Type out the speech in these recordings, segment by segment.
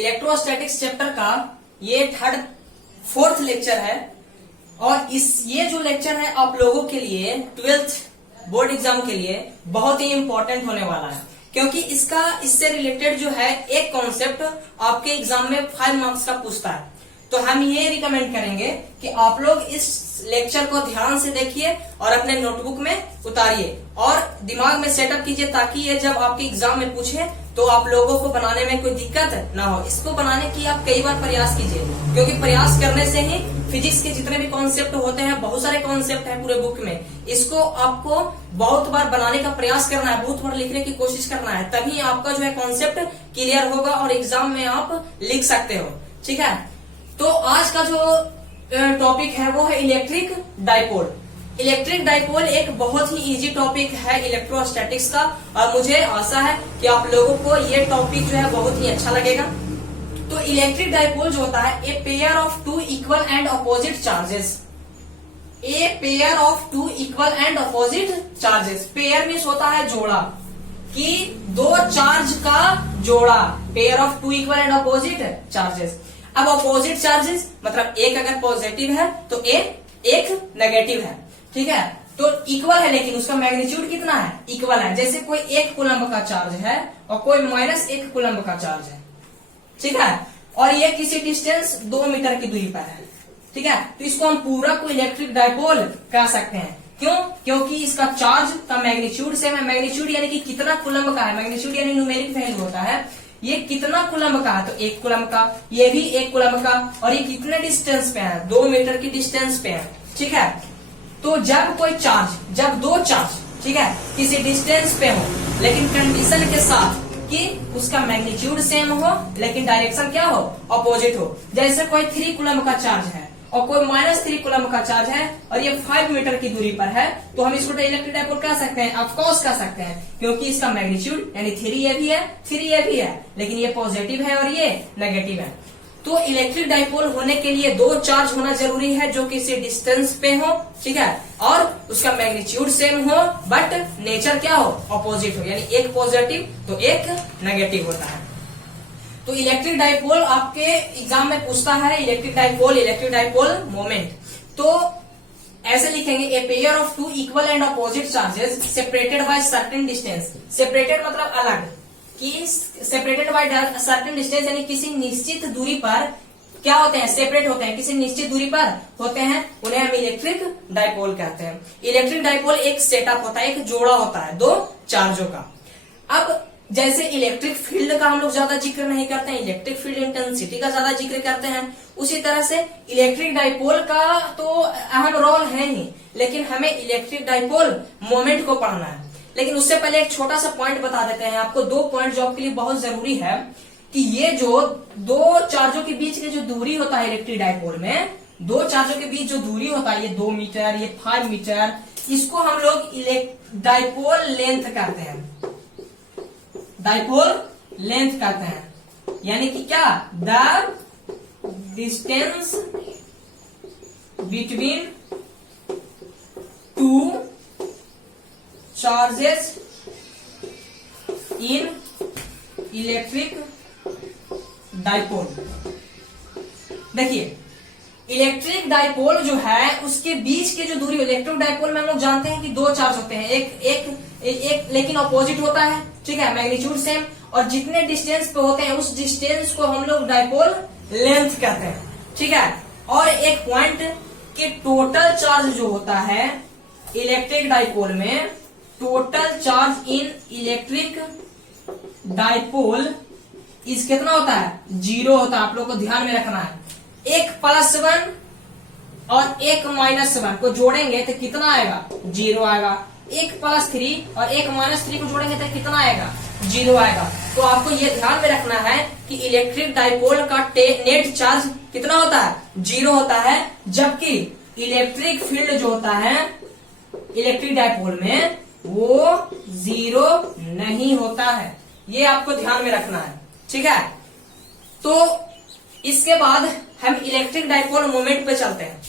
Electrostatics chapter का ये fourth lecture है। और ये जो लेक्चर है आप लोगों के लिए 12th बोर्ड एग्जाम के लिए बहुत ही इंपॉर्टेंट होने वाला है, क्योंकि इससे रिलेटेड जो है एक कॉन्सेप्ट आपके एग्जाम में 5 मार्क्स का पूछता है। तो हम ये रिकमेंड करेंगे कि आप लोग इस लेक्चर को ध्यान से देखिए और अपने नोटबुक में उतारिए और दिमाग में सेटअप कीजिए, ताकि ये जब आपके एग्जाम में पूछे तो आप लोगों को बनाने में कोई दिक्कत ना हो। इसको बनाने की आप कई बार प्रयास कीजिए, क्योंकि प्रयास करने से ही फिजिक्स के जितने भी कॉन्सेप्ट होते हैं, बहुत सारे कॉन्सेप्ट हैं पूरे बुक में, इसको आपको बहुत बार बनाने का प्रयास करना है, बहुत बार लिखने की कोशिश करना है, तभी आपका जो है कॉन्सेप्ट क्लियर होगा और एग्जाम में आप लिख सकते हो। ठीक है, तो आज का जो टॉपिक है वो है इलेक्ट्रिक डाइपोल। इलेक्ट्रिक डाइपोल एक बहुत ही इजी टॉपिक है इलेक्ट्रोस्टैटिक्स का, और मुझे आशा है कि आप लोगों को ये टॉपिक जो है बहुत ही अच्छा लगेगा। तो इलेक्ट्रिक डाइपोल जो होता है, a pair of two equal and opposite charges. A pair of two equal and opposite charges. Pair means होता है जोड़ा, कि दो चार्ज का जोड़ा, pair of two equal and opposite charges. अब अपोजिट चार्जेस मतलब एक अगर पॉजिटिव है तो एक नेगेटिव है। ठीक है, तो इक्वल है लेकिन उसका मैग्नीट्यूड कितना है, इक्वल है। जैसे कोई 1 कूलम्ब का चार्ज है और कोई -1 कूलम्ब का चार्ज है। ठीक है, और ये किसी डिस्टेंस 2 मीटर की दूरी पर है। ठीक है, तो इसको हम पूरा को इलेक्ट्रिक डाइपोल कह सकते हैं। क्यों? क्योंकि इसका चार्ज का मैग्नीट्यूड सेम है। मैग्नीट्यूड यानी कि कितना कूलम्ब का है, मैग्नीट्यूड यानी न्यूमेरिक वैल्यू होता है। ये कितना कूलम्ब का है, तो 1 कूलम्ब का, ये भी 1 कूलम्ब का, और ये कितने डिस्टेंस पे है, 2 मीटर की डिस्टेंस पे है। ठीक है, तो जब कोई चार्ज, जब दो चार्ज, ठीक है, किसी डिस्टेंस पे हो, लेकिन कंडीशन के साथ कि उसका मैग्नीट्यूड सेम हो लेकिन डायरेक्शन क्या हो, अपोजिट हो। जैसे कोई 3 कूलम्ब का चार्ज है और कोई -3 कूलम्ब का चार्ज है और ये 5 मीटर की दूरी पर है, तो हम इसको इलेक्ट्रिक डाइपोल कह सकते हैं, ऑफकोर्स कह सकते हैं, क्योंकि इसका मैग्नीट्यूड यानी 3 ये भी है, 3 ये भी है, लेकिन ये पॉजिटिव है और ये नेगेटिव है। तो इलेक्ट्रिक डाइपोल होने के लिए दो चार्ज होना जरूरी है जो किसी डिस्टेंस पे हो। ठीक है, और उसका मैग्नीट्यूड सेम हो बट नेचर क्या हो, अपोजिट हो, यानी एक पॉजिटिव तो एक नेगेटिव होता है। तो इलेक्ट्रिक डाइपोल आपके एग्जाम में पूछता है, इलेक्ट्रिक डाइपोल मोमेंट। तो ऐसे लिखेंगे, a pair of two equal and opposite charges separated by certain distance. Separated मतलब अलग, कि सेपरेटेड बाय सर्टेन डिस्टेंस यानी किसी निश्चित दूरी पर क्या होते हैं, सेपरेट होते हैं, किसी निश्चित दूरी पर होते हैं, उन्हें हम इलेक्ट्रिक डाइपोल कहते हैं। इलेक्ट्रिक डाइपोल एक सेटअप होता है, एक जोड़ा होता है दो चार्जों का। अब जैसे इलेक्ट्रिक फील्ड का हम लोग ज्यादा जिक्र नहीं करते हैं, इलेक्ट्रिक फील्ड इंटेंसिटी का ज्यादा जिक्र करते हैं, उसी तरह से इलेक्ट्रिक डाइपोल का तो अहम रोल है ही, लेकिन हमें इलेक्ट्रिक डाइपोल मोमेंट को पढ़ना है। लेकिन उससे पहले एक छोटा सा पॉइंट बता देते हैं आपको, 2 पॉइंट जो आपके लिए बहुत जरूरी है, कि ये जो दो चार्जों के बीच की जो दूरी होता है इलेक्ट्रिक डाइपोल में, दो चार्जों के बीच जो दूरी होता है, ये 2 मीटर, ये 5 मीटर, इसको हम लोग डाइपोल लेंथ कहते हैं, डाइपोल लेंथ कहते हैं। यानी कि क्या, the distance between two charges in electric dipole. देखिए, इलेक्ट्रिक डाइपोल जो है उसके बीच की जो दूरी, इलेक्ट्रिक डाइपोल में हम लोग जानते हैं कि दो चार्ज होते हैं, एक लेकिन अपोजिट होता है। ठीक है, मैग्नीट्यूड सेम, और जितने डिस्टेंस पे होते हैं उस डिस्टेंस को हम लोग डाइपोल लेंथ कहते हैं। ठीक है, और एक पॉइंट कि टोटल चार्ज जो होता है इलेक्ट्रिक डाइपोल में, total charge in electric dipole इस कितना होता है, 0 होता है। आप लोग को ध्यान में रखना है, एक +1 और एक -1 को जोड़ेंगे तो कितना आएगा, 0 आएगा। एक +3 और एक -3 को जोड़ेंगे तो कितना आएगा, 0 आएगा। तो आपको ये ध्यान में रखना है कि इलेक्ट्रिक डाइपोल का नेट चार्ज कितना होता है, 0 होता है, जबकि इलेक्ट्रिक फील्ड जो होता है इलेक्ट्रिक डाइपोल में वो 0 नहीं होता है। ये आपको ध्यान में रखना है। ठीक है, तो इसके बाद हम इलेक्ट्रिक डाइपोल मोमेंट पे चलते हैं।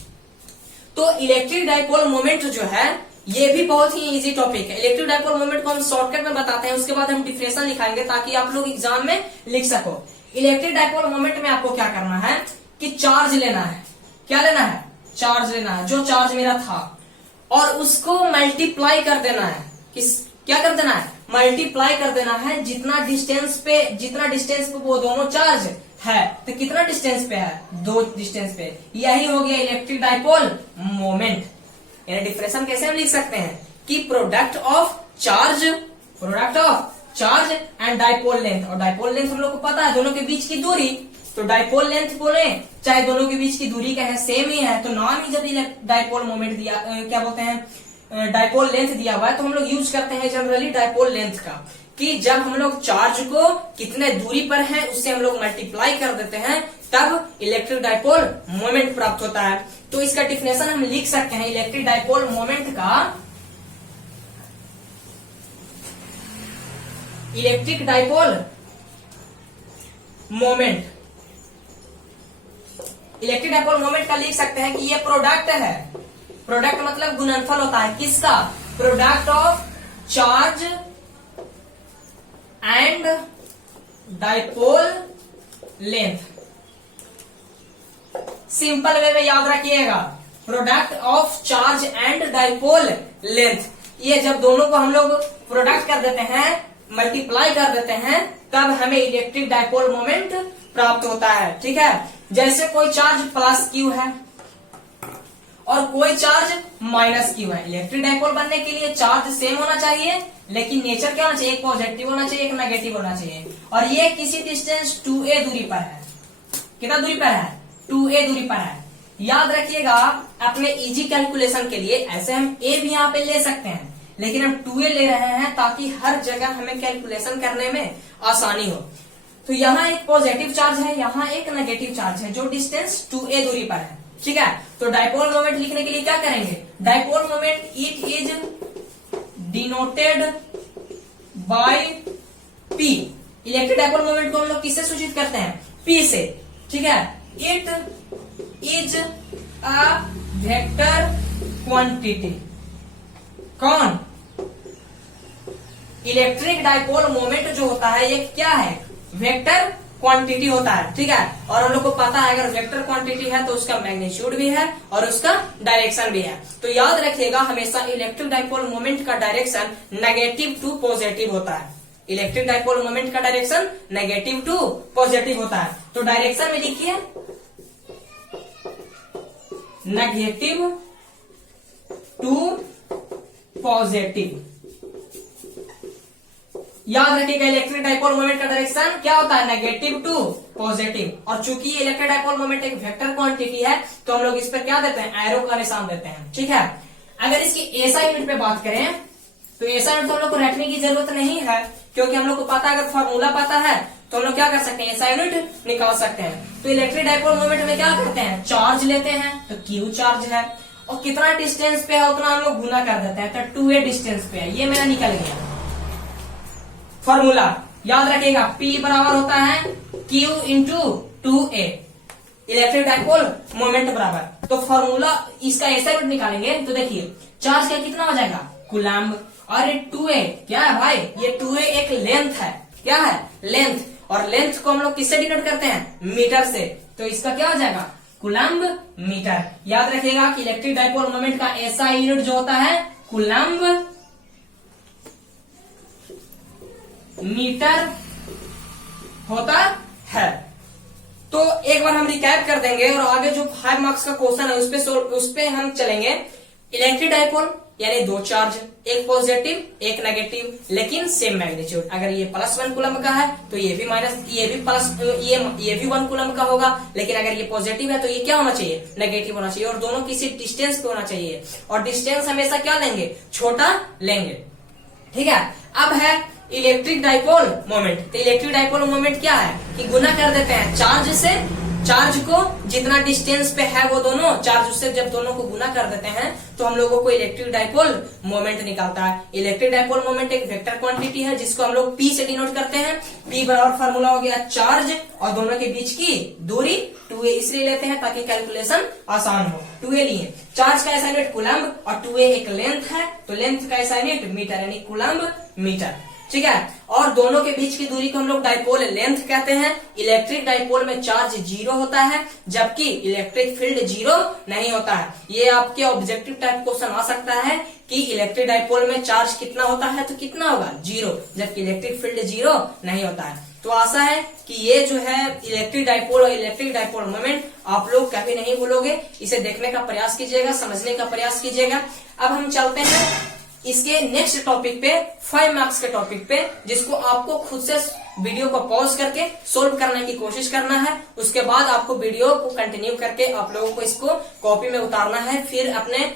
तो इलेक्ट्रिक डाइपोल मोमेंट जो है ये भी बहुत ही इजी टॉपिक है। इलेक्ट्रिक डाइपोल मोमेंट को हम शॉर्टकट में बताते हैं, उसके बाद हम डिफिनेशन लिखाएंगे ताकि आप लोग एग्जाम में लिख सको। इलेक्ट्रिक डाइपोल मोमेंट में आपको क्या करना है कि चार्ज लेना है। क्या लेना है? चार्ज लेना है, जो चार्ज मेरा था, और उसको मल्टीप्लाई कर देना है। क्या कर देना है? मल्टीप्लाई कर देना है जितना डिस्टेंस पे वो दोनों चार्ज है। तो कितना डिस्टेंस पे है? 2 डिस्टेंस पे। यही हो गया इलेक्ट्रिक डाइपोल मोमेंट। यानी डिफरेंस कैसे हम लिख सकते हैं कि product of charge and dipole length. और डाइपोल लेंथ हम लोग को पता है, दोनों के बीच की दूरी। तो डाइपोल लेंथ बोले चाहे दोनों के बीच की दूरी का है, सेम ही है, तो नाम ही जब डाइपोल मोमेंट दिया, क्या बोलते हैं, डाइपोल लेंथ दिया हुआ है, तो हम लोग यूज करते हैं जनरली डाइपोल लेंथ का, कि जब हम लोग चार्ज को कितने दूरी पर है उससे हम लोग मल्टीप्लाई कर देते हैं, तब इलेक्ट्रिक डाइपोल मोमेंट प्राप्त होता है। तो इसका डिफिनेशन हम लिख सकते हैं इलेक्ट्रिक डाइपोल मोमेंट का। इलेक्ट्रिक डाइपोल मोमेंट का लिख सकते हैं कि ये प्रोडक्ट है। प्रोडक्ट मतलब गुणनफल होता है किसका? Product of charge and dipole length. Simple way में याद रखिएगा, product of charge and dipole length. ये जब दोनों को हम लोग प्रोडक्ट कर देते हैं, मल्टीप्लाई कर देते हैं, तब हमें इलेक्ट्रिक डाइपोल मोमेंट प्राप्त होता है। ठीक है, जैसे कोई चार्ज प्लस क्यू है और कोई चार्ज माइनस क्यू है। इलेक्ट्रिक डाइपोल बनने के लिए चार्ज सेम होना चाहिए, लेकिन नेचर क्या होना चाहिए? एक पॉजिटिव होना चाहिए, एक नेगेटिव होना चाहिए। और ये किसी डिस्टेंस 2a दूरी पर है। कितना दूरी पर है? 2a दूरी पर है। याद रखिएगा, अपने इजी कैलकुलेशन के लिए ऐसे हम a भी यहाँ पे ले सकते हैं, लेकिन हम 2a ले रहे हैं ताकि हर जगह हमें कैलकुलेशन करने में आसानी हो। तो यहाँ एक पॉजिटिव चार्ज है, यहाँ एक नेगेटिव चार्ज है, जो डिस्टेंस 2a दूरी पर है। ठीक है, तो डाइपोल मोमेंट लिखने के लिए क्या करेंगे? Dipole moment it is denoted by P। Electric dipole moment को हम लोग किससे सूचित करते हैं? P से। ठीक है, it is a vector quantity. कौन? इलेक्ट्रिक डाइपोल मोमेंट जो होता है ये क्या है? वेक्टर क्वांटिटी होता है। ठीक है, और हम लोग को पता है अगर वेक्टर क्वांटिटी है तो उसका मैग्नीट्यूड भी है और उसका डायरेक्शन भी है। तो याद रखिएगा, हमेशा इलेक्ट्रिक डाइपोल मोमेंट का डायरेक्शन नेगेटिव टू पॉजिटिव होता है। इलेक्ट्रिक डाइपोल मोमेंट का डायरेक्शन नेगेटिव टू पॉजिटिव होता है। तो डायरेक्शन में लिखिए नेगेटिव टू पॉजिटिव। याद रखिएगा, इलेक्ट्रिक डाइपोल मोमेंट का डायरेक्शन क्या होता है? Negative to positive. और चूंकि इलेक्ट्रिक डाइपोल मोमेंट एक वेक्टर क्वांटिटी है, तो हम लोग इस पर क्या देते हैं? एरो का निशान देते हैं। ठीक है, अगर इसकी एसआई यूनिट पे बात करें तो एसआई यूनिट तो हम लोग को रखने की जरूरत नहीं है, क्योंकि हम लोग को पता है, अगर फॉर्मूला पता है तो हम लोग क्या कर सकते हैं? एसआई यूनिट निकाल सकते हैं। तो इलेक्ट्रिक डाइपोल मोमेंट में क्या करते हैं? चार्ज लेते हैं, तो क्यू चार्ज है, और कितना डिस्टेंस पे है उतना हम लोग गुना कर देते हैं, तो 2a डिस्टेंस पे है। ये मेरा निकल गया फॉर्मूला। याद रखिएगा, P बराबर होता है Q into 2a। Electric dipole moment बराबर, तो फॉर्मूला इसका ऐसा रूट निकालेंगे तो देखिए चार्ज का कितना हो जाएगा? कूलम्ब। और ये 2a क्या है भाई? ये 2a एक लेंथ है। क्या है? लेंथ। और लेंथ को हम लोग किससे डिनोट करते हैं? मीटर से। तो इसका क्या हो जाएगा? Coulomb metre. याद रखिएगा कि इलेक्ट्रिक डाइपोल मोमेंट का ऐसा यूनिट जो होता है कूलम्ब मीटर होता है। तो एक बार हम रिकैप कर देंगे और आगे जो 5 मार्क्स का क्वेश्चन है उस पे हम चलेंगे। इलेक्ट्रिक डाइपोल यानी 2 चार्ज, एक पॉजिटिव एक नेगेटिव, लेकिन सेम मैग्नीट्यूड। अगर ये +1 कूलम्ब का है तो ये भी ये भी 1 कूलम्ब का होगा, लेकिन अगर ये पॉजिटिव है तो ये क्या होना चाहिए? नेगेटिव होना चाहिए। और दोनों किसी डिस्टेंस पे होना चाहिए, और डिस्टेंस हमेशा क्या लेंगे? छोटा लेंगे। ठीक है, अब है इलेक्ट्रिक डाइपोल मोमेंट। तो इलेक्ट्रिक डाइपोल मोमेंट क्या है कि गुना कर देते हैं चार्ज से। चार्ज को जितना डिस्टेंस पे है वो दोनों चार्ज, उससे जब दोनों को गुना कर देते हैं तो हम लोगों को इलेक्ट्रिक डाइपोल मोमेंट निकलता है। इलेक्ट्रिक डाइपोल मोमेंट एक वेक्टर क्वांटिटी है जिसको हम लोग P से डिनोट करते हैं। P बराबर फॉर्मूला हो गया चार्ज और दोनों के बीच की दूरी 2a, इसलिए लेते हैं ताकि कैलकुलेशन आसान हो। 2a लिए, चार्ज का ऐसा यूनिट कूलम्ब और 2a एक लेंथ है, तो लेंथ का ऐसा यूनिट मीटर, यानी कूलम्ब मीटर। ठीक है। और दोनों के बीच की दूरी को हम लोग डाइपोल लेंथ कहते हैं। इलेक्ट्रिक डाइपोल में चार्ज 0 होता है, जबकि इलेक्ट्रिक फील्ड 0 नहीं होता है। ये आपके ऑब्जेक्टिव टाइप क्वेश्चन आ सकता है कि इलेक्ट्रिक डाइपोल में चार्ज कितना होता है, तो कितना होगा 0, जबकि इलेक्ट्रिक फील्ड 0 नहीं होता है। तो आशा है कि ये जो है इलेक्ट्रिक डाइपोल और इलेक्ट्रिक डाइपोल मोमेंट आप लोग कभी नहीं भूलोगे। इसे देखने का प्रयास कीजिएगा, समझने का प्रयास कीजिएगा। अब हम चलते हैं इसके नेक्स्ट टॉपिक पे, 5 मार्क्स के टॉपिक पे, जिसको आपको खुद से वीडियो को पॉज करके सोल्व करने की कोशिश करना है। उसके बाद आपको वीडियो को कंटिन्यू करके आप लोगों को इसको कॉपी में उतारना है, फिर अपने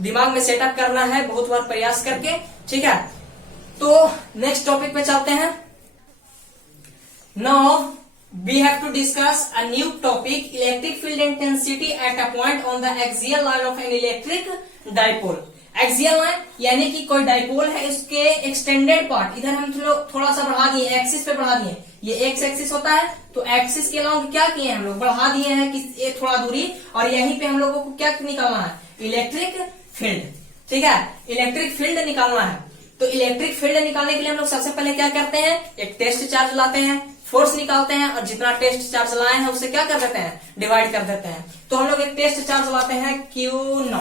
दिमाग में सेटअप करना है बहुत बार प्रयास करके, ठीक है। तो नेक्स्ट टॉपिक पे चलते हैं। Now we have to discuss a new topic, electric field intensity at a point on the axial line of an electric dipole. Axial line यानी कि कोई डाइपोल है, इसके एक्सटेंडेड पार्ट इधर हम थोड़ा सा बढ़ा दिए, एक्सिस पे बढ़ा दिए। ये एक्स एक्सिस होता है, तो एक्सिस के अलावा क्या किए हम लोग, बढ़ा दिए हैं कि ये थोड़ा दूरी, और यहीं पे हम लोगों को क्या निकालना है, इलेक्ट्रिक फील्ड, ठीक है। इलेक्ट्रिक फील्ड निकालना है। तो इलेक्ट्रिक फील्ड निकालने के लिए हम लोग सबसे पहले क्या करते हैं, एक टेस्ट चार्ज लाते हैं, फोर्स निकालते हैं, और जितना टेस्ट चार्ज लाए हैं उससे क्या कर देते हैं, डिवाइड कर देते हैं। तो हम लोग एक टेस्ट चार्ज लाते हैं Q0,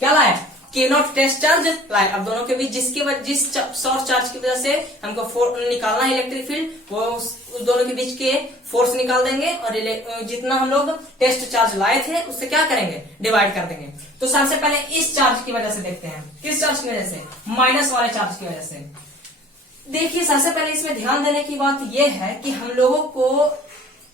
क्या लाए, Q0 टेस्ट चार्ज लाए। अब दोनों के बीच जिस शॉर्ट चार्ज की वजह से हमको निकालना है इलेक्ट्रिक फील्ड, वो उस दोनों के बीच के फोर्स निकाल देंगे, और जितना हम लोग टेस्ट चार्ज लाए थे उससे क्या करेंगे, डिवाइड कर देंगे। तो सबसे पहले इस चार्ज की वजह से देखते हैं, किस चार्ज की वजह से, माइनस वाले चार्ज की वजह से। देखिए सबसे पहले इसमें ध्यान देने की बात यह है कि हम लोगों को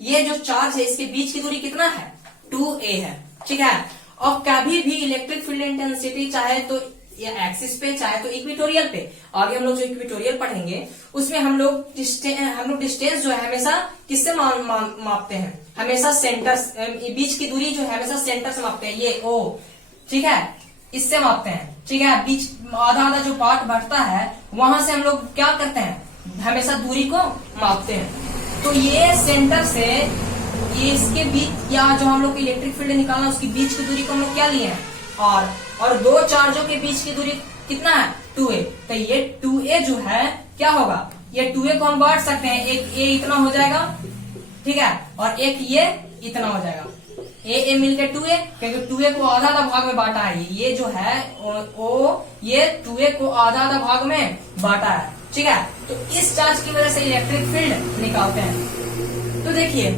ये जो चार्ज है इसके बीच की दूरी कितना है, 2a है, ठीक है। और कभी भी इलेक्ट्रिक फील्ड इंटेंसिटी चाहे तो या एक्सिस पे चाहे तो इक्वेटोरियल पे, आगे हम लोग जो इक्वेटोरियल पढ़ेंगे उसमें हम लोग डिस्टेंस जो है हमेशा किससे मापते हैं, हमेशा सेंटर, बीच की दूरी जो है हमेशा सेंटर से मापते हैं, ये O, ठीक है, इससे मापते हैं, ठीक है। बीच आधा आधा जो पार्ट बढ़ता है वहां से हम लोग क्या करते हैं, हमेशा दूरी को मापते हैं। तो ये सेंटर से ये इसके बीच, या जो हम लोग इलेक्ट्रिक फील्ड निकालना उसकी बीच की दूरी को हम लोग क्या लिए हैं, और दो चार्जों के बीच की दूरी कितना है, 2a। तो ये 2a जो है क्या होगा, ये 2a को हम बांट सकते हैं, एक a इतना हो जाएगा, ठीक है, और एक ये इतना हो जाएगा, a मिलकर 2a, क्योंकि 2a को आधा आधा भाग में बांटा है, ये जो है ये 2a को आधा आधा भाग में बांटा है, ठीक है। तो इस चार्ज की वजह से इलेक्ट्रिक फील्ड निकालते हैं। तो देखिए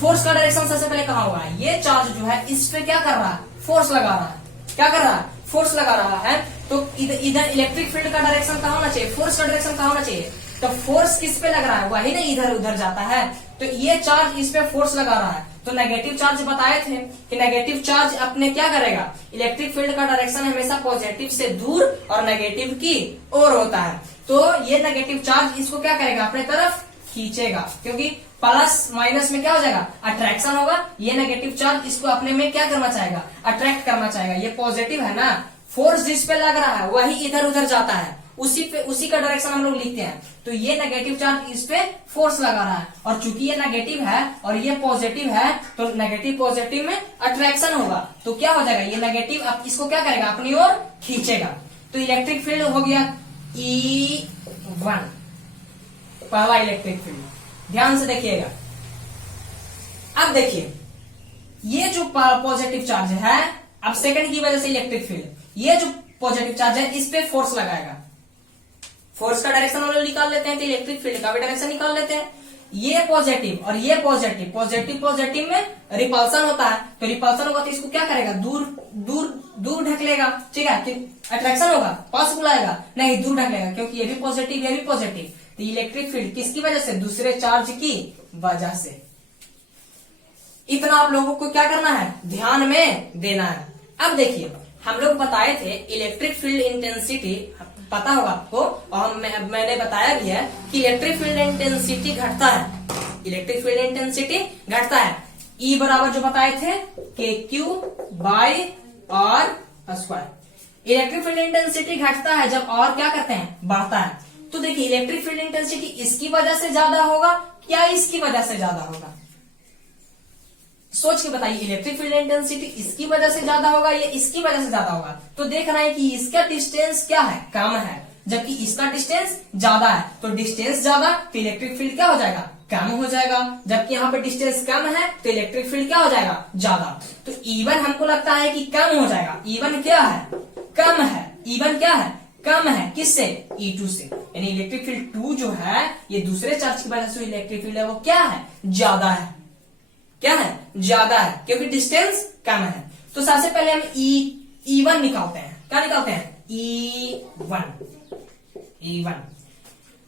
फोर्स का डायरेक्शन सबसे पहले कहाँ होगा, ये चार्ज जो है इस पे क्या कर रहा है, फोर्स लगा रहा है, क्या कर रहा है, फोर्स लगा रहा है। तो इधर इलेक्ट्रिक फील्ड का डायरेक्शन कहाँ होना चाहिए, फोर्स का डायरेक्शन कहाँ होना चाहिए, तो फोर्स किस पे लग रहा है, वही ना इधर उधर जाता है। तो ये चार्ज इस पे फोर्स लगा रहा है, तो नेगेटिव चार्ज बताए थे कि नेगेटिव चार्ज अपने क्या करेगा, इलेक्ट्रिक फील्ड का डायरेक्शन हमेशा पॉजिटिव से दूर और नेगेटिव की ओर होता है। तो ये नेगेटिव चार्ज इसको क्या करेगा, अपने तरफ खींचेगा, क्योंकि प्लस माइनस में क्या हो जाएगा, अट्रैक्शन होगा। ये नेगेटिव चार्ज इसको अपने में क्या करना चाहेगा, अट्रैक्ट करना चाहेगा। ये पॉजिटिव है ना, फोर्स जिस पे लग रहा है वही इधर उधर जाता है, उसी का डायरेक्शन हम लोग लिखते हैं। तो ये नेगेटिव चार्ज इस पे फोर्स लगा रहा है, और चूंकि ये नेगेटिव है और ये पॉजिटिव है, तो नेगेटिव पॉजिटिव में अट्रैक्शन होगा। तो क्या हो जाएगा, ये नेगेटिव अब इसको क्या करेगा, अपनी ओर खींचेगा। तो इलेक्ट्रिक फील्ड हो गया E1, पहला इलेक्ट्रिक फील्ड। ध्यान से देखिएगा। अब देखिए ये जो पॉजिटिव चार्ज है, अब सेकंड की वजह से इलेक्ट्रिक फील्ड, ये जो पॉजिटिव चार्ज है इस पे फोर्स लगाएगा। फोर्स का डायरेक्शन हम लोग निकाल लेते हैं, तो इलेक्ट्रिक फील्ड का भी डायरेक्शन निकाल लेते हैं। ये पॉजिटिव और ये पॉजिटिव, पॉजिटिव में रिपल्सन होता है, तो रिपल्सन होगा तो इसको क्या करेगा, दूर ढक लेगा, ठीक है। कि अट्रैक्शन होगा, पास बुलाएगा नहीं, दूर ढक लेगा, क्योंकि ये भी पॉजिटिव ये भी पॉजिटिव। तो इलेक्ट्रिक फील्ड किसकी वजह से, दूसरे चार्ज की वजह से। इतना आप लोगों को क्या करना है, ध्यान में देना है। अब देखिए हम लोग बताए थे इलेक्ट्रिक फील्ड इंटेंसिटी, पता होगा आपको, और मैंने बताया भी है कि इलेक्ट्रिक फील्ड इंटेंसिटी घटता है, इलेक्ट्रिक फील्ड इंटेंसिटी घटता है। E बराबर जो बताए थे KQ/R²। इलेक्ट्रिक फील्ड इंटेंसिटी घटता है जब और क्या करते हैं, बढ़ता है। तो देखिए इलेक्ट्रिक फील्ड इंटेंसिटी इसकी वजह से ज्यादा होगा या इसकी वजह से ज्यादा होगा, सोच के बताइए। इलेक्ट्रिक फील्ड इंटेंसिटी इसकी वजह से ज्यादा होगा या इसकी वजह से ज्यादा होगा। तो देख रहे हैं कि इसका डिस्टेंस क्या है, कम है, जबकि इसका डिस्टेंस ज्यादा है, तो डिस्टेंस ज्यादा तो इलेक्ट्रिक फील्ड क्या हो जाएगा, कम हो जाएगा। जबकि यहाँ पे डिस्टेंस कम है तो इलेक्ट्रिक फील्ड क्या हो जाएगा, ज्यादा। तो E1 हमको लगता है कि कम हो जाएगा। E1 क्या है, कम है। E1 क्या है, कम है। किससे, E2 से। यानी इलेक्ट्रिक फील्ड 2 जो है ये दूसरे चार्ज की वजह से इलेक्ट्रिक फील्ड है वो क्या है, ज्यादा है। क्या है, ज्यादा है, क्योंकि डिस्टेंस कम है। तो सबसे पहले हम E1 निकालते हैं। क्या निकालते हैं, E1।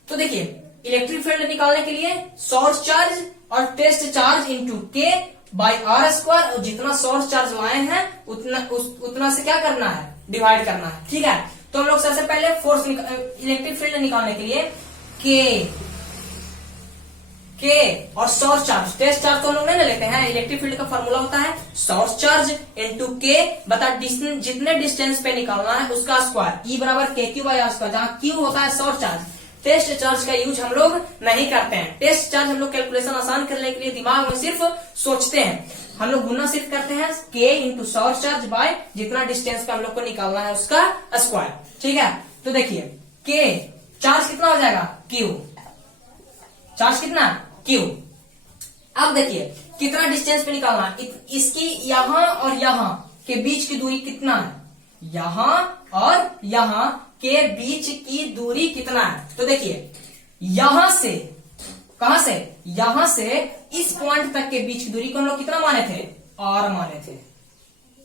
तो देखिए इलेक्ट्रिक फील्ड निकालने के लिए सोर्स चार्ज और टेस्ट चार्ज इंटू के बाई आर स्क्वायर, और जितना सोर्स चार्ज लाए हैं उतना से क्या करना है, डिवाइड करना है। ठीक है, तो हम लोग सबसे पहले फोर्स इलेक्ट्रिक फील्ड निकालने के लिए के और सोर्स चार्ज, टेस्ट चार्ज तो हम लोग नहीं लेते हैं। इलेक्ट्रिक फील्ड का फॉर्मूला होता है सोर्स चार्ज इंटू के बता जितने डिस्टेंस पे निकालना है उसका स्क्वायर। E बराबर के क्यू बाई आर स्क्वायर, जहां क्यू होता है सोर्स चार्ज। टेस्ट चार्ज का यूज हम लोग नहीं करते हैं। टेस्ट चार्ज हम लोग कैलकुलेशन आसान करने के लिए दिमाग में सिर्फ सोचते हैं। हम लोग गुना सिर्फ करते हैं के इंटू सोर्स चार्ज बाय जितना डिस्टेंस पे हम लोग को निकालना है उसका स्क्वायर। ठीक है, तो देखिए के चार्ज कितना हो जाएगा, क्यू। चार्ज कितना, क्यू। अब देखिए कितना डिस्टेंस पे निकालना है, इसकी यहां और यहां के बीच की दूरी कितना है, यहां और यहां के बीच की दूरी कितना है। तो देखिए यहां से, कहां से, यहां से इस पॉइंट तक के बीच की दूरी को हम लोग कितना माने थे, आर माने थे।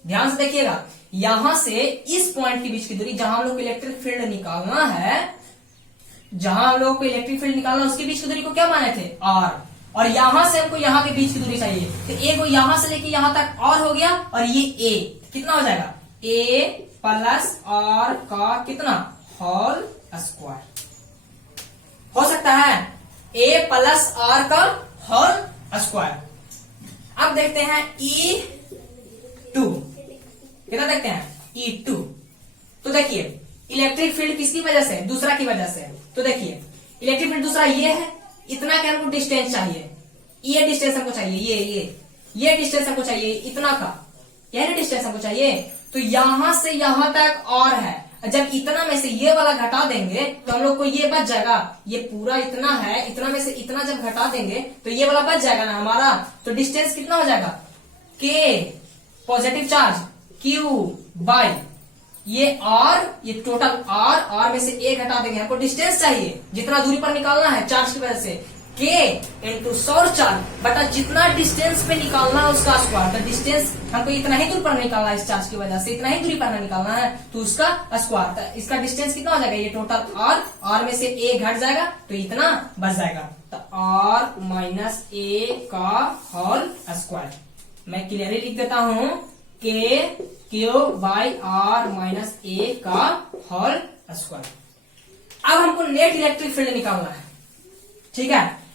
ध्यान से देखिएगा, यहां से इस पॉइंट के बीच की दूरी, जहां हम लोग को इलेक्ट्रिक फील्ड निकालना है, जहां हम लोग को इलेक्ट्रिक फील्ड निकालना है उसके बीच की दूरी को क्या माने थे, आर। और यहां से हमको यहां के बीच की दूरी चाहिए, तो ए को यहां से लेके यहां तक और हो गया, और ये ए कितना हो जाएगा, ए प्लस आर का कितना, होल स्क्वायर। हो सकता है ए प्लस आर का होल स्क्वायर। अब देखते हैं E2 कितना, देखते हैं E2। तो देखिए इलेक्ट्रिक फील्ड किसकी वजह से, दूसरा की वजह से। तो देखिए इलेक्ट्रिक फील्ड दूसरा ये है, इतना का हमको डिस्टेंस चाहिए, ये डिस्टेंस हमको चाहिए, ये डिस्टेंस हमको चाहिए, इतना का यह डिस्टेंस हमको चाहिए। तो यहां से यहां तक और है, जब इतना में से ये वाला घटा देंगे तो हम लोग को ये बच जाएगा, ये पूरा इतना है, इतना में से इतना जब घटा देंगे तो ये वाला बच जाएगा ना हमारा। तो डिस्टेंस कितना हो जाएगा, के पॉजिटिव चार्ज क्यू बाई ये आर, ये टोटल आर में से ए घटा देंगे, हमको डिस्टेंस चाहिए जितना दूरी पर निकालना है चार्ज की वजह से, के इंटू सोर्स चार्ज बटा जितना डिस्टेंस पे निकालना है उसका स्क्वायर। तो डिस्टेंस हमको इतना ही दूर पर निकालना है, इस चार्ज की वजह से इतना ही दूरी पर निकालना है, तो उसका स्क्वायर। तो इसका डिस्टेंस कितना हो जाएगा, ये टोटल आर में से ए घट जाएगा तो इतना बच जाएगा। तो आर माइनस ए का होल स्क्वायर। मैं क्लियरली लिख देता हूं, के क्यू बाई आर माइनस ए का होल स्क्वायर। अब हमको नेट इलेक्ट्रिक फील्ड निकालना है। ठीक है,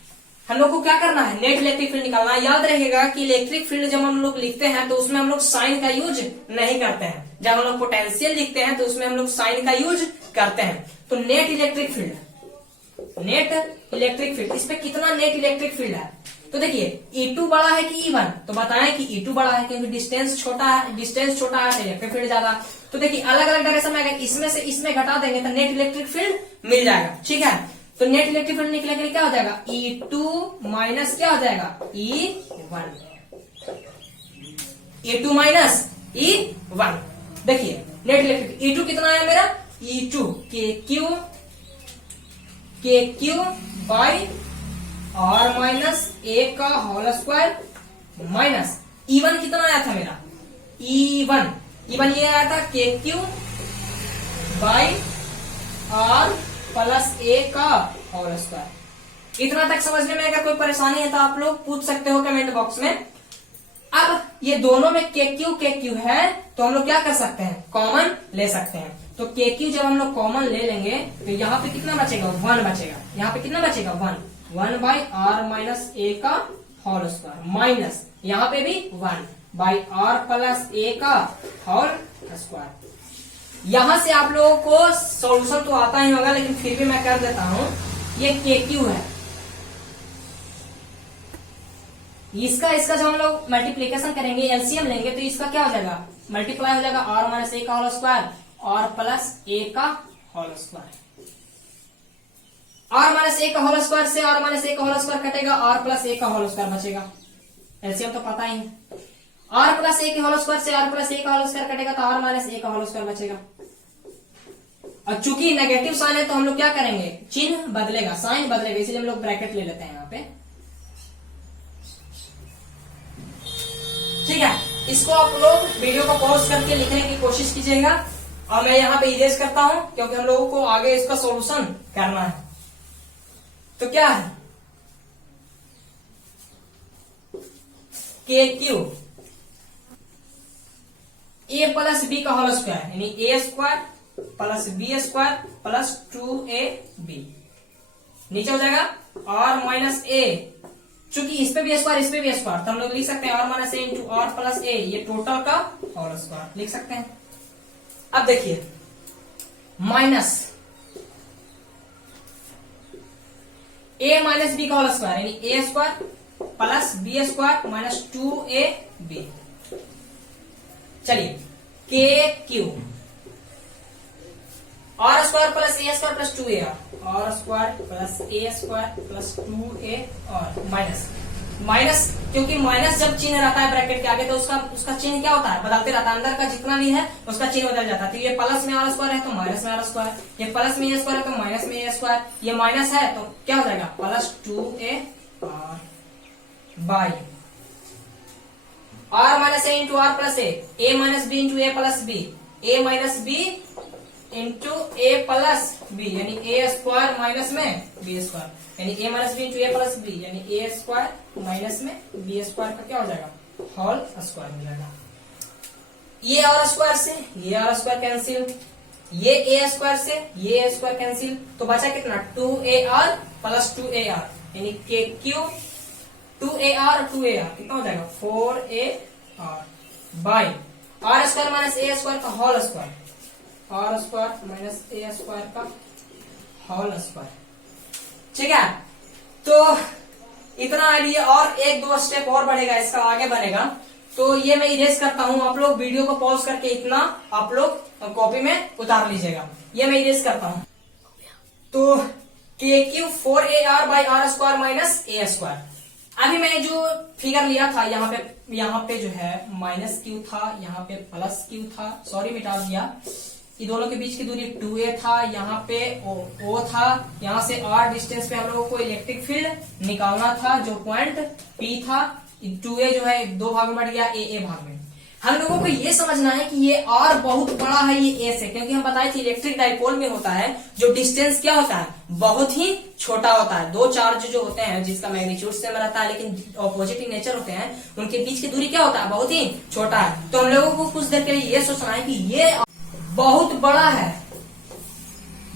हम लोग को क्या करना है, नेट इलेक्ट्रिक फील्ड निकालना है। याद रखिएगा कि इलेक्ट्रिक फील्ड जब हम लोग लिखते हैं तो उसमें हम लोग साइन का यूज नहीं करते हैं। जब हम लोग पोटेंशियल लिखते हैं तो उसमें हम लोग साइन का यूज करते हैं। तो नेट इलेक्ट्रिक फील्ड, इस पे कितना नेट इलेक्ट्रिक फील्ड है। तो देखिए E2 बड़ा है कि E1, तो बताएं कि E2 बड़ा है क्योंकि डिस्टेंस छोटा है तो इलेक्ट्रिक फील्ड ज्यादा। तो देखिए अलग अलग डायरेक्शन में अगर इसमें से इसमें घटा देंगे तो नेट इलेक्ट्रिक फील्ड मिल जाएगा। ठीक है, तो नेट इलेक्ट्रिक फील्ड निकलने के लिए क्या हो जाएगा, E2 माइनस क्या हो जाएगा, E1, E2 माइनस E1। देखिए नेट इलेक्ट्रिक E2 कितना आया मेरा, E2 के क्यू बाई आर माइनस ए का होल स्क्वायर माइनस E1 कितना आया था मेरा, E1 ये आया था के क्यू बाई आर प्लस ए का होल स्क्वायर। इतना तक समझने में अगर कोई परेशानी है तो आप लोग पूछ सकते हो कमेंट बॉक्स में। अब ये दोनों में के क्यू है तो हम लोग क्या कर सकते हैं, कॉमन ले सकते हैं। तो के क्यू जब हम लोग कॉमन ले लेंगे तो यहाँ पे कितना बचेगा, 1 बचेगा। यहाँ पे कितना बचेगा, 1 बाई आर माइनस ए का होल स्क्वायर माइनस यहाँ पे भी 1 बाई आर प्लस ए का होल स्क्वायर। यहां से आप लोगों को सॉल्यूशन तो आता ही होगा लेकिन फिर भी मैं कर देता हूं। ये के क्यू है, इसका जब हम लोग मल्टीप्लीकेशन करेंगे, एलसीएम लेंगे तो इसका क्या हो जाएगा, मल्टीप्लाई हो जाएगा आर माइनस ए का होल स्क्वायर और प्लस ए का होल स्क्वायर। आर माइनस ए का होल स्क्वायर से आर माइनस ए का होल स्क्वायर कटेगा, आर प्लस ए का होल स्क्वायर बचेगा। एलसीएम तो पता ही है। आर प्लस ए के होल स्क्वायर से आर प्लस ए का होल स्क्वायर कटेगा तो आर माइनस ए का होल स्क्वायर बचेगा। और चूंकि नेगेटिव साइन है तो हम लोग क्या करेंगे, चिन्ह बदलेगा, साइन बदलेगा, इसलिए हम लोग ब्रैकेट ले लेते हैं यहाँ पे। ठीक है, इसको आप लोग वीडियो को पॉज करके लिखने की कोशिश कीजिएगा और मैं यहाँ पे इरेज करता हूं क्योंकि हम लोगों को आगे इसका सॉल्यूशन करना है। तो क्या है, के क्यू ए प्लस बी का होल स्क्वायर यानी A square plus B square plus 2ab नीचे हो जाएगा आर माइनस ए, चूंकि इस पे भी स्क्वायर इस पे भी स्क्वायर तो हम लोग लिख सकते हैं R minus A into R plus A, ये टोटल का होल स्क्वायर लिख सकते हैं। अब देखिए माइनस ए माइनस बी का होल स्क्वायर यानी A square plus B square minus 2ab। चलिए के क्यू R square plus A square plus 2ar, R square plus A square plus 2a minus minus, क्योंकि माइनस जब चिन्ह रहता है ब्रैकेट के आगे तो उसका चिन्ह क्या होता है, बदलते रहता है, अंदर का जितना भी है उसका चिन्ह बदल जाता है। तो ये प्लस में आर स्क्वायर है तो माइनस में आर स्क्वायर, ये प्लस में ए स्क्वायर है तो माइनस में ए स्क्वायर, ये माइनस है तो क्या हो जाएगा plus 2ar by R minus A into R plus A minus B into A plus B, A minus B into A plus B यानी ए स्क्वायर माइनस में बी स्क्वायर यानी A minus B into A plus B यानी A square minus में B square का क्या हो जाएगा whole square मिलेगा। ये आर स्क्वायर से ये आर स्क्वायर कैंसिल, ये ए स्क्वायर से ये ए स्क्वायर कैंसिल, तो बचा कितना 2ar प्लस 2ar यानी के क्यू 2ar 2ar कितना हो जाएगा 4ar by R square minus A square का whole square, R square minus A square का होल स्क्वायर। ठीक है, तो इतना आइडिया और एक दो स्टेप और बढ़ेगा, इसका आगे बनेगा। तो ये मैं इरेज करता हूं, आप लोग वीडियो को पॉज करके इतना आप लोग कॉपी में उतार लीजिएगा। ये मैं इरेज करता हूं। तो K Q 4ar by R square minus A square. अभी मैंने जो फिगर लिया था यहाँ पे जो है माइनस क्यू था, यहाँ पे प्लस क्यू था, सॉरी मिटा दिया, ये दोनों के बीच की दूरी 2a था, यहाँ पे o था, यहाँ से r डिस्टेंस पे हम लोगों को इलेक्ट्रिक फील्ड निकालना था जो पॉइंट p था। 2a जो है दो भाग में बढ़ गया, a भाग में। हम लोगों को ये समझना है कि ये r बहुत बड़ा है ये a से, क्योंकि हम बताए थे इलेक्ट्रिक डाइपोल में होता है जो डिस्टेंस क्या होता है बहुत ही छोटा होता है। दो चार्ज जो होते हैं जिसका मैग्नीट्यूड सेम रहता है लेकिन ऑपोजिट इन नेचर होते हैं, उनके बीच की दूरी क्या होता है बहुत ही छोटा है। तो हम लोगों को कुछ देर के लिए ये सोचना है कि ये बहुत बड़ा है,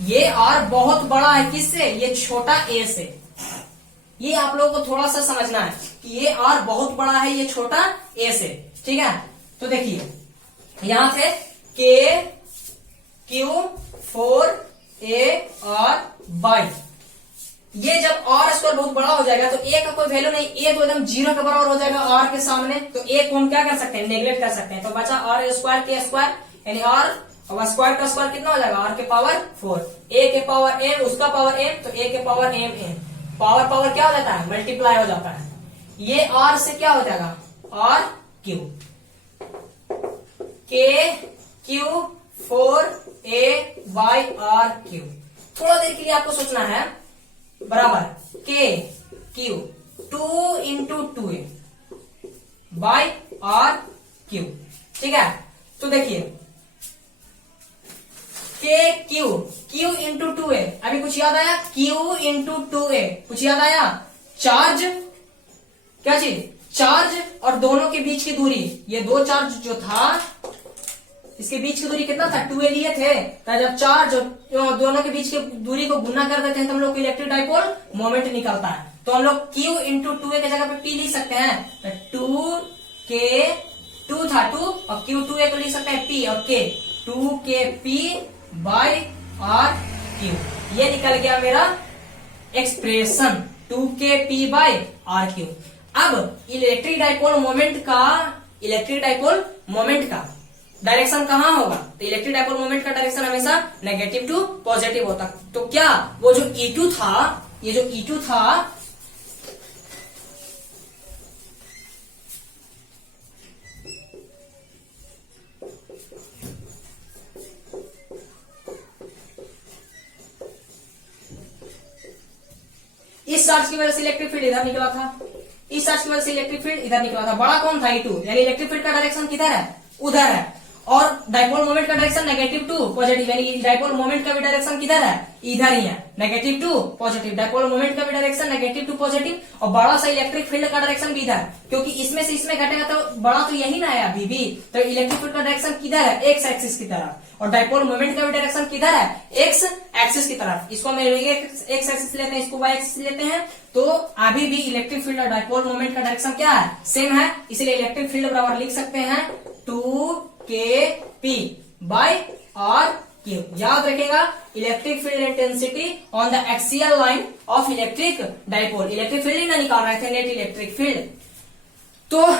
ये r बहुत बड़ा है किससे, ये छोटा a से। ये आप लोगों को थोड़ा सा समझना है कि ये r बहुत बड़ा है ये छोटा a से। ठीक है, तो देखिए यहां से k q 4ar बाई, ये जब r स्क्वायर बहुत बड़ा हो जाएगा तो a का कोई वैल्यू नहीं, a तो एकदम 0 के बराबर हो जाएगा r के सामने, तो a को हम क्या कर सकते हैं नेग्लेक्ट कर सकते हैं। तो बचा r स्क्वायर के स्क्वायर यानी r और स्क्वायर का स्क्वायर कितना हो जाएगा r के पावर 4, a के पावर m उसका पावर m, तो a के पावर m पावर पावर क्या हो जाता है मल्टीप्लाई हो जाता है। ये r से क्या हो जाएगा r Q, k Q 4a by r Q. थोड़ा देर के लिए आपको सोचना है, बराबर k Q 2 into 2a by r Q. ठीक है, तो देखिए के क्यू क्यू इंटू 2a, अभी कुछ याद आया, क्यू इंटू 2a कुछ याद आया, चार्ज क्या चीज चार्ज और दोनों के बीच की दूरी, ये दो चार्ज जो था इसके बीच की दूरी कितना था 2a लिए थे, तो जब चार्ज और दोनों के बीच की दूरी को गुना कर देते हैं तो हम लोग को इलेक्ट्रिक डाइपोल मोमेंट निकलता है। तो हम लोग q इंटू 2a की जगह पे p लिख सकते हैं, तो 2 था 2 और q 2a को लिख सकते हैं p और k 2kp by r Q. ये निकल गया मेरा expression 2kp by r Q. अब इलेक्ट्रिक डाइपोल मोमेंट का डायरेक्शन कहाँ होगा, तो इलेक्ट्रिक डायपोल मोमेंट का डायरेक्शन हमेशा नेगेटिव टू पॉजिटिव होता। तो क्या वो जो E2 था, ये जो E2 था, इस चार्ज की वजह से इलेक्ट्रिक फील्ड इधर निकला था, इस चार्ज की वजह से इलेक्ट्रिक फील्ड इधर निकला था। बड़ा कौन था, E2, यानी इलेक्ट्रिक फील्ड का डायरेक्शन किधर है, उधर है। और डायपोल मोमेंट का डायरेक्शन नेगेटिव टू पॉजिटिव, यानी डायपोल मोमेंट का भी डायरेक्शन किधर है, इधर ही है, negative to positive. Dipole moment का भी डायरेक्शन नेगेटिव टू पॉजिटिव, और बड़ा सा इलेक्ट्रिक फील्ड का डायरेक्शन भी इधर, क्योंकि इसमें से इसमें घटेगा तो बड़ा तो यही ना है अभी भी। तो इलेक्ट्रिक फील्ड का डायरेक्शन किधर है, एक्स एक्सिस की तरफ, और डायपोल मोमेंट का भी डायरेक्शन किधर है, एक्स एक्सिस की तरफ। इसको हम एक्स एक्सिस लेते हैं, इसको वाई एक्सिस लेते हैं, तो अभी भी इलेक्ट्रिक फील्ड और डायपोल मोमेंट का डायरेक्शन क्या है, सेम है। इसलिए इलेक्ट्रिक फील्ड बराबर लिख सकते हैं 2kp बाय आर क्यू। याद रखेगा, electric field intensity on the axial line of electric dipole. Electric field ही ना निकाल रहे थे, नेट इलेक्ट्रिक फील्ड। तो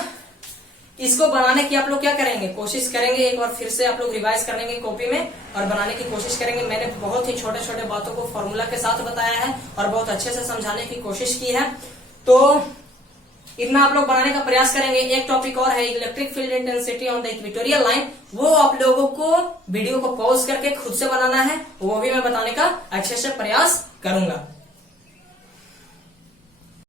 इसको बनाने की आप लोग क्या करेंगे, कोशिश करेंगे, एक बार फिर से आप लोग रिवाइज करेंगे कॉपी में और बनाने की कोशिश करेंगे। मैंने बहुत ही छोटे छोटे बातों को फॉर्मूला के साथ बताया है और बहुत अच्छे से समझाने की कोशिश की है। तो इतना आप लोग बनाने का प्रयास करेंगे। एक टॉपिक और है, electric field intensity on the equatorial line, वो आप लोगों को वीडियो को पॉज करके खुद से बनाना है, वो भी मैं बताने का अच्छे से प्रयास करूंगा।